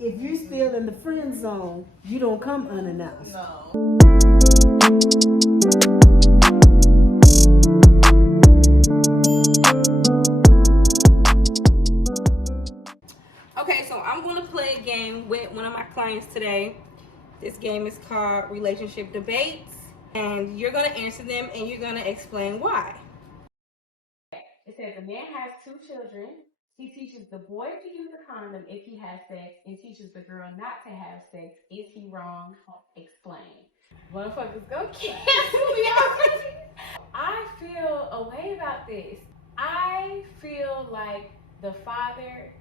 If you still in the friend zone, you don't come unannounced. No. Okay, so I'm going to play a game with one of my clients today. This game is called Relationship Debates, and you're going to answer them and you're going to explain why. It says a man has 2 children. He teaches the boy to use a condom if he has sex and teaches the girl not to have sex. Is he wrong? Explain. Motherfuckers go cancel me already. I feel a way about this. I feel like the father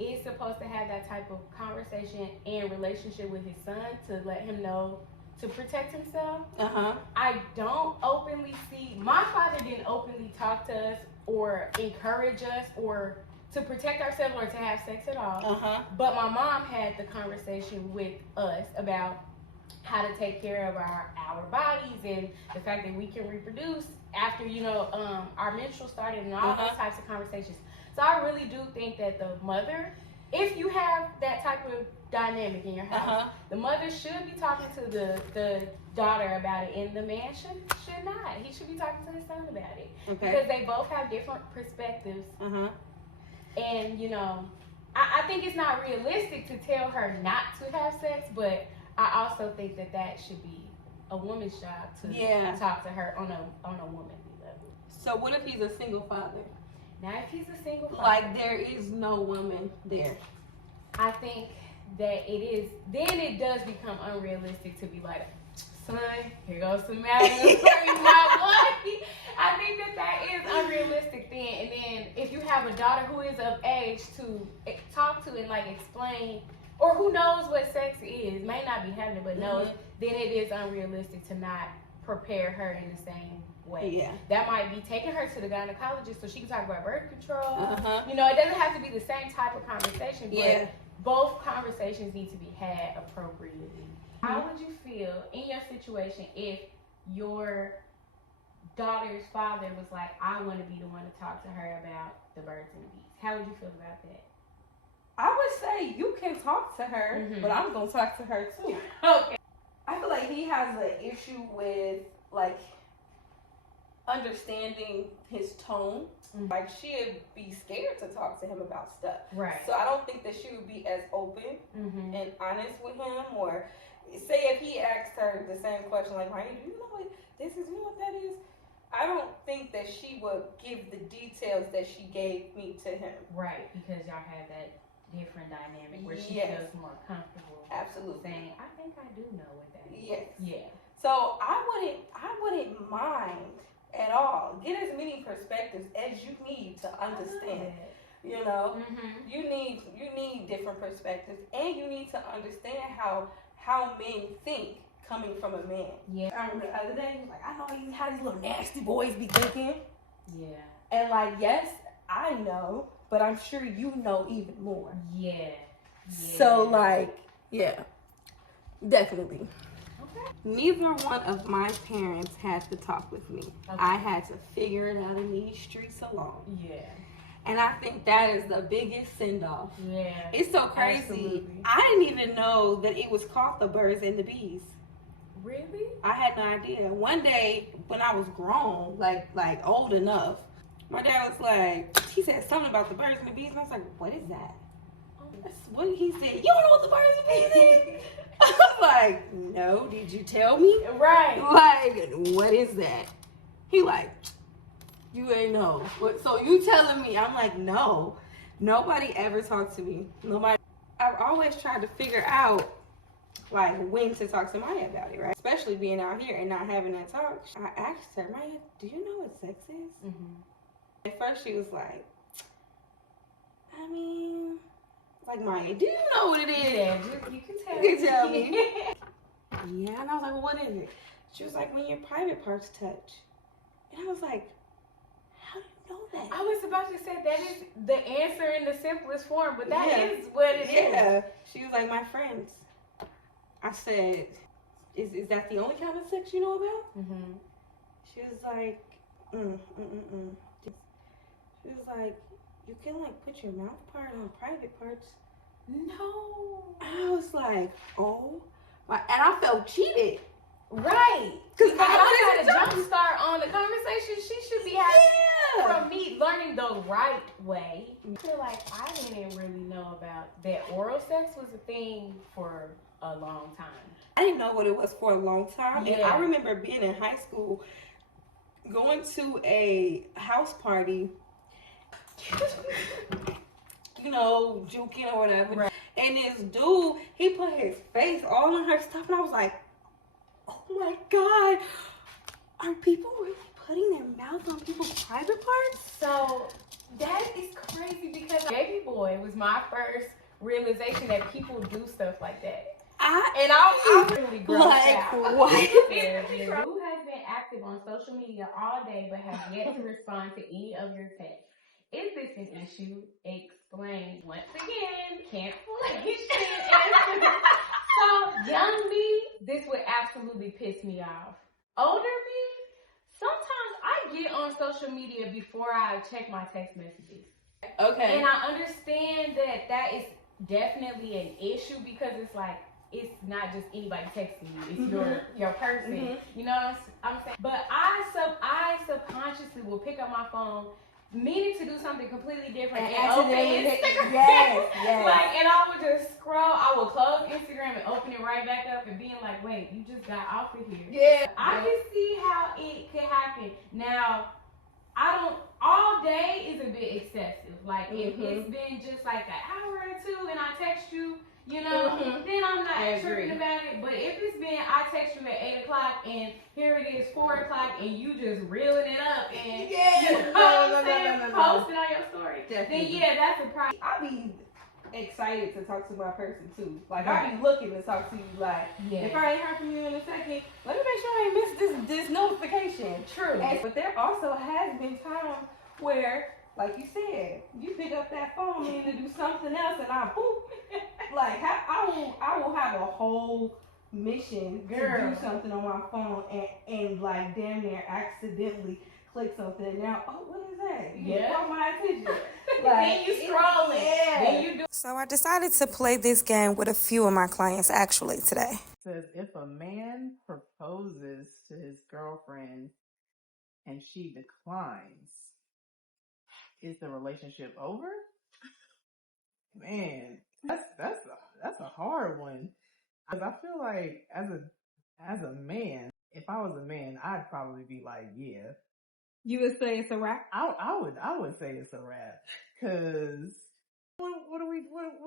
is supposed to have that type of conversation and relationship with his son to let him know to protect himself. I don't openly see, my father didn't openly talk to us or encourage us or to protect ourselves or to have sex at all. But my mom had the conversation with us about how to take care of our bodies and the fact that we can reproduce after, our menstrual started and all those types of conversations. So I really do think that the mother, if you have that type of dynamic in your house, the mother should be talking to the daughter about it, and the man should not. He should be talking to his son about it. Okay. Because they both have different perspectives. And, I think it's not realistic to tell her not to have sex, but I also think that should be a woman's job to talk to her on a womanly level. So what if he's a single father? Now, if he's a single father, like there is no woman there, I think that it does become unrealistic to be like, son, here goes some matters for you, my boy. I think that is unrealistic then. And then if you have a daughter who is of age to talk to and like explain, or who knows what sex is, may not be having it, but knows, then it is unrealistic to not prepare her in the same way. Yeah. That might be taking her to the gynecologist so she can talk about birth control. It doesn't have to be the same type of conversation, but both conversations need to be had appropriately. How would you feel in your situation if your daughter's father was like, I want to be the one to talk to her about the birds and the bees? How would you feel about that? I would say you can talk to her, but I'm going to talk to her too. Okay. I feel like he has an issue with, like, understanding his tone. Like, she'd be scared to talk to him about stuff. Right. So I don't think that she would be as open and honest with him. Or say if he asked her the same question, like, Ryan, do you know what this is? You know what that is? I don't think that she would give the details that she gave me to him. Right, because y'all have that different dynamic where she feels more comfortable. Absolutely. Saying, I think I do know what that is. Yes. Yeah. So I wouldn't mind at all. Get as many perspectives as you need to understand. You need different perspectives, and you need to understand how men think coming from a man. Yeah. I remember the other day, like, I know how these little nasty boys be thinking. Yeah. And like, yes, I know, but I'm sure you know even more. Yeah. So like, definitely. Neither one of my parents had to talk with me. Okay. I had to figure it out in these streets alone. Yeah. And I think that is the biggest send-off. Yeah. It's so crazy. Absolutely. I didn't even know that it was called the birds and the bees. Really? I had no idea. One day when I was grown, like old enough, my dad was like, he said something about the birds and the bees, and I was like, what is that? What he said? You don't know what the birds and bees is? I was like, no, did you tell me? Right. Like, what is that? He like, you ain't know. So you telling me? I'm like, no. Nobody ever talked to me. Nobody. I've always tried to figure out, like, when to talk to Maya about it, right? Especially being out here and not having that talk. I asked her, Maya, do you know what sex is? At first she was like, I mean... Like, Maya, do you know what it is? Yeah, you can tell me. Yeah, and I was like, well, what is it? She was like, when your private parts touch. And I was like, how do you know that? I was about to say that is the answer in the simplest form, but that is what it is. Yeah. She was like, my friends. I said, is that the only kind of sex you know about? She was like, She was like, you can like put your mouth part on private parts, No. I was like, oh my, and I felt cheated. Right. Because I got a jump start on the conversation. She should be happy yeah. from me learning the right way. I feel like I didn't really know about that oral sex was a thing for a long time. I didn't know what it was for a long time. Yeah. And I remember being in high school, going to a house party, you know, juking or whatever. Right. And this dude, he put his face all in her stuff. And I was like, oh my God, are people really putting their mouth on people's private parts? So that is crazy because Baby Boy was my first realization that people do stuff like that. I really grossed out. What? Who has been active on social media all day but has yet to respond to any of your texts? Is this an issue? Explain. Once again, can't fully answer. So, young me, this would absolutely piss me off. Older me, sometimes I get on social media before I check my text messages. Okay. And I understand that that is definitely an issue because it's like, it's not just anybody texting you. It's your person. Mm-hmm. You know what I'm saying? But I subconsciously will pick up my phone meaning to do something completely different and open Instagram. Yes. Like, and I would just scroll. I would close Instagram and open it right back up and being like, wait, you just got off of here. Yeah. I can see how it could happen. Now, all day is a bit excessive. Like, if it's been just like an hour or two and I text you, you know, then I'm not tripping about it. But if it's been, I text you at 8 o'clock and here it is 4 o'clock and you just reeling it up and you know what I'm saying, post it on your story. Definitely. Then yeah, that's a problem. I be excited to talk to my person too. Like I be looking to talk to you. Like if I ain't heard from you in a second, let me make sure I ain't missed this notification. True. But there also has been times where, like you said, you pick up that phone and to do something else, and I boop. Like I will have a whole mission to do something on my phone and like damn near accidentally click something. Now, what is that? You caught my attention. Like, then you scrolling. Yeah. Then you do. So I decided to play this game with a few of my clients actually today. It says if a man proposes to his girlfriend and she declines, is the relationship over? Man, that's a hard one. Because I feel like as a man, if I was a man, I'd probably be like, yeah. You would say it's a wrap? I would say it's a wrap. Cause what are we doing?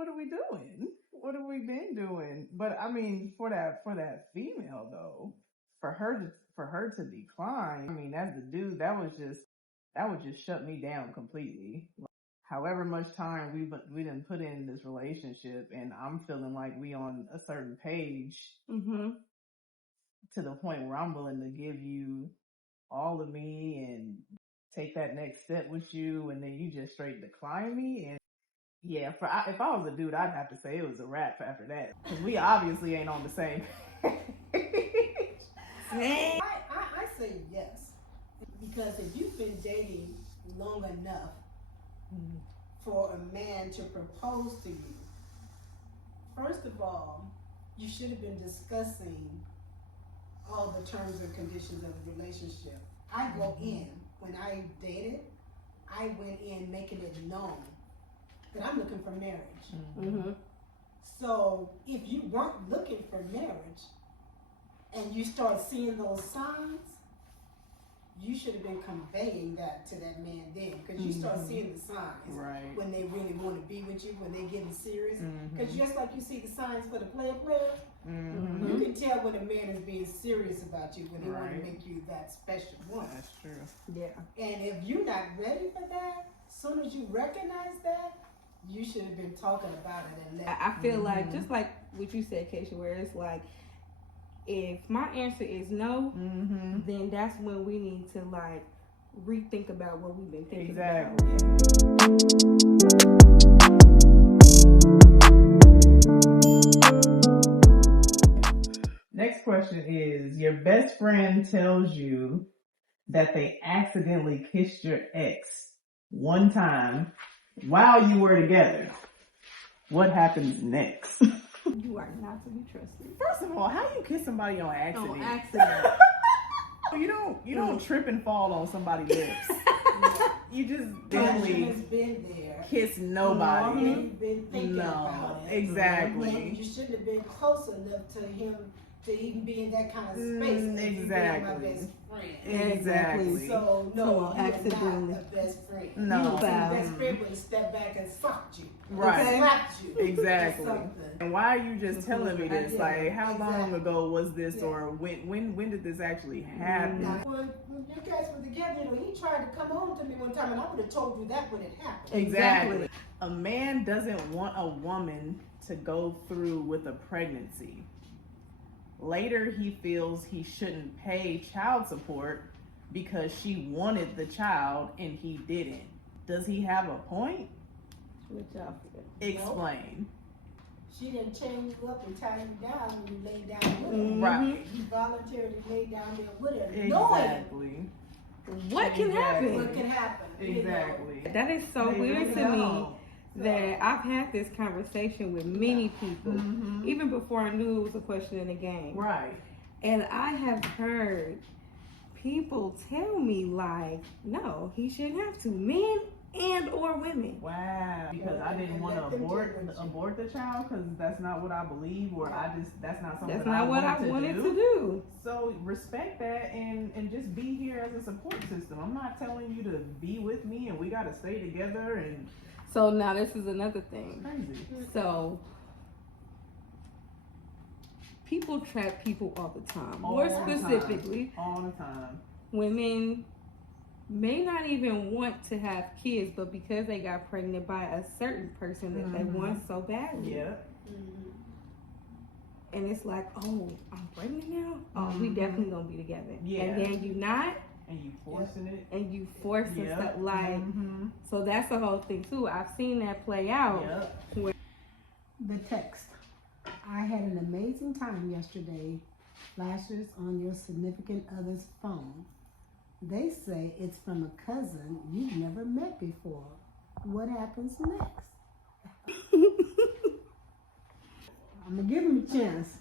What have we been doing? But I mean, for that female though, for her to decline, I mean, as the dude, that would just shut me down completely. However much time we didn't put in this relationship, and I'm feeling like we on a certain page to the point where I'm willing to give you all of me and take that next step with you, and then you just straight decline me. And yeah, if I was a dude, I'd have to say it was a wrap after that, because we obviously ain't on the same page. I say yes, because if you've been dating long enough for a man to propose to you, first of all, you should have been discussing all the terms and conditions of the relationship. I go in, when I dated, I went in making it known that I'm looking for marriage. So if you weren't looking for marriage and you start seeing those signs, you should have been conveying that to that man then, because you start seeing the signs when they really want to be with you, when they're getting serious. Because just like you see the signs for the player, you can tell when a man is being serious about you, when they want to make you that special one. That's true. Yeah. And if you're not ready for that, as soon as you recognize that, you should have been talking about it and let I feel like, just like what you said, Keisha, where it's like, if my answer is no, then that's when we need to like rethink about what we've been thinking about. Next question is, your best friend tells you that they accidentally kissed your ex one time while you were together. what happens next? You are not to be trusted. First of all, how you kiss somebody on accident? On accident. You don't trip and fall on somebody's lips. You just Pleasure definitely has been there. kiss nobody. And you've been thinking about it. Exactly. And you shouldn't have been close enough to him to even be in that kind of space. Exactly. My best friend. Exactly. So no, So you're accidentally. not a best friend. No. You a best friend would step back and socked you. Right. Or slapped you. Exactly. Or something. And why are you just telling me this? Yeah, Like, how long exactly. ago was this, Yeah. or when did this actually happen? Now, when you guys were together, he tried to come home to me one time, and I would have told you that when it happened. Exactly. A man doesn't want a woman to go through with a pregnancy. Later, he feels he shouldn't pay child support because she wanted the child and he didn't. Does he have a point? Good job for that. Explain. She didn't chain you up and tie you down when you laid down with her. Right. He voluntarily laid down there with her, knowing Exactly. What can happen? what can happen. you know. Exactly. That is so They weird really to me don't. that I've had this conversation with many people, Mhm. even before I knew it was a question in the game. Right. And I have heard people tell me like, no, he shouldn't have to. Men and or women. Wow. Because I didn't want to abort the child because that's not what I believe, or that's not something That's not what I wanted to do. So respect that and just be here as a support system. I'm not telling you to be with me and we got to stay together and So now this is another thing. crazy. So people trap people all the time. All More the time. specifically, All the time. women may not even want to have kids, but because they got pregnant by a certain person that they want so badly. Yeah. Mhm. And it's like, oh, I'm pregnant now? Oh, we definitely gonna be together. Yeah. And then you not, And you forcing it. and you forcing Yep. stuff like, Mhm. so that's the whole thing too. I've seen that play out. Yep. The text. I had an amazing time yesterday. Flashes on your significant other's phone. They say it's from a cousin you've never met before. What happens next? I'm gonna give him a chance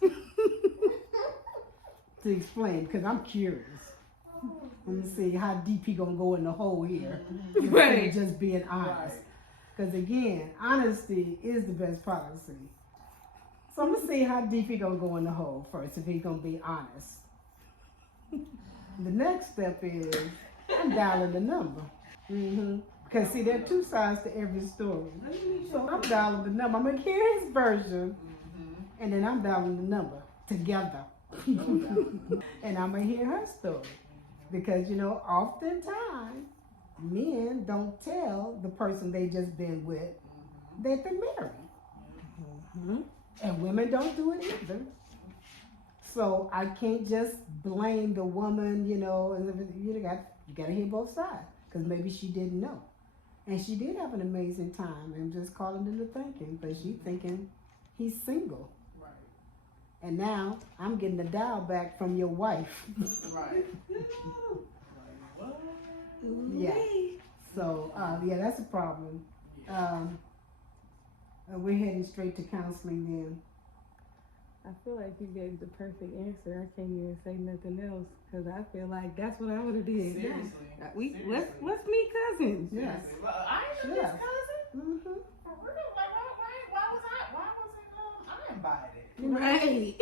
to explain because I'm curious. Let me see how deep he gonna go in the hole here. Right. Instead of just being honest. Because again, honesty is the best policy. So I'm gonna see how deep he gonna go in the hole first if he's gonna be honest. The next step is I'm dialing the number. Because see, there are two sides to every story. So I'm dialing the number. I'm gonna hear his version, and then I'm dialing the number together. And I'm gonna hear her story. Because oftentimes men don't tell the person they just been with that they're married. And women don't do it either. So I can't just blame the woman, you gotta hear both sides. Because maybe she didn't know. And she did have an amazing time. I'm just calling into thinking, but she's thinking he's single. Right. And now I'm getting the dial back from your wife. Right. Yeah. So, that's a problem. We're heading straight to counseling then. I feel like you gave the perfect answer. I can't even say nothing else because I feel like that's what I would have did. Seriously. Let's meet cousins. Yes. I ain't know Yes. this cousin. Mm-hmm. For real? Like, why wasn't I invited? Right.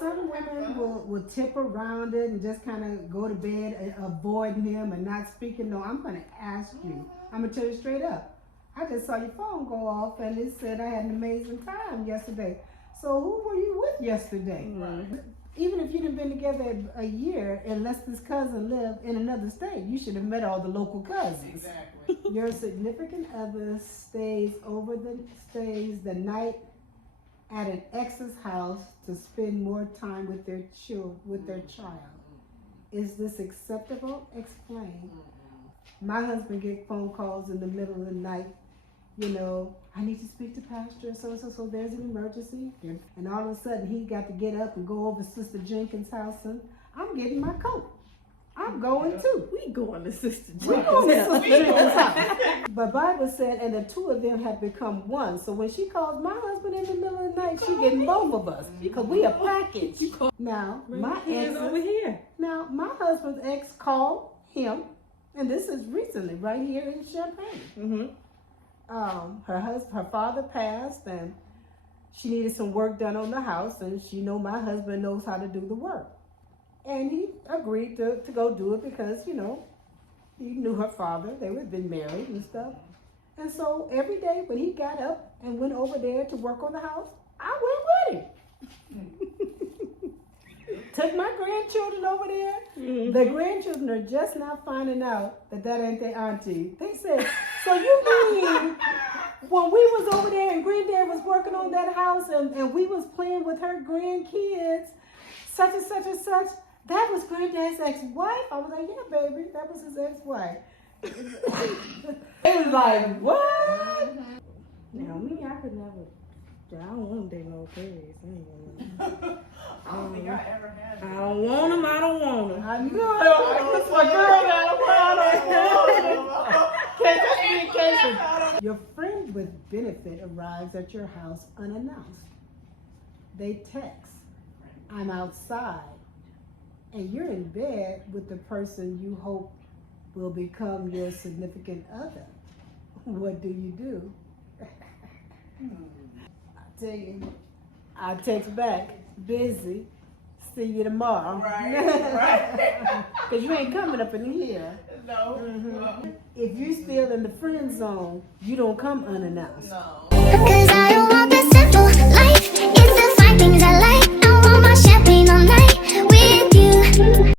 Some women will tip around it and just kind of go to bed avoiding him and not speaking. No, I'm going to ask you. I'm going to tell you straight up. I just saw your phone go off and it said I had an amazing time yesterday. So who were you with yesterday? Mm-hmm. Even if you'd have been together a year, unless this cousin lived in another state, you should have met all the local cousins. Exactly. Your significant other stays the night at an ex's house to spend more time with their child. Is this acceptable? Explain. My husband gets phone calls in the middle of the night. I need to speak to Pastor so there's an emergency. And all of a sudden he got to get up and go over Sister Jenkins' house and I'm getting my coat. I'm going too. We going to Sister We going to John's. Sister John's house. But Bible said, and the two of them have become one. So when she calls my husband in the middle of the night, she getting both of us because we a package. Now my ex over here. Now my husband's ex called him, and this is recently right here in Champaign. Her father passed, and she needed some work done on the house, and she know my husband knows how to do the work. And he agreed to go do it because, you know, he knew her father. They had been married and stuff. And so every day when he got up and went over there to work on the house, I went with him. Took my grandchildren over there. The grandchildren are just now finding out that ain't their auntie. They said, so you mean when we was over there and granddad was working on that house and we was playing with her grandkids, such and such and such, that was granddad's ex-wife? I was like, yeah, baby, that was his ex-wife. It was like, what? Now, me, I could never. I don't want to date no fairies. I don't think I ever had I don't want them. I don't want them. I know. Your friend with benefit arrives at your house unannounced. They text, I'm outside, and you're in bed with the person you hope will become your significant other. What do? I tell you, I text back, busy, see you tomorrow. Right. Because you ain't coming up in here. No. If you're still in the friend zone, you don't come unannounced. No. Cause I don't want the simple life. It's the fine things I like. I want my champagne all night with you.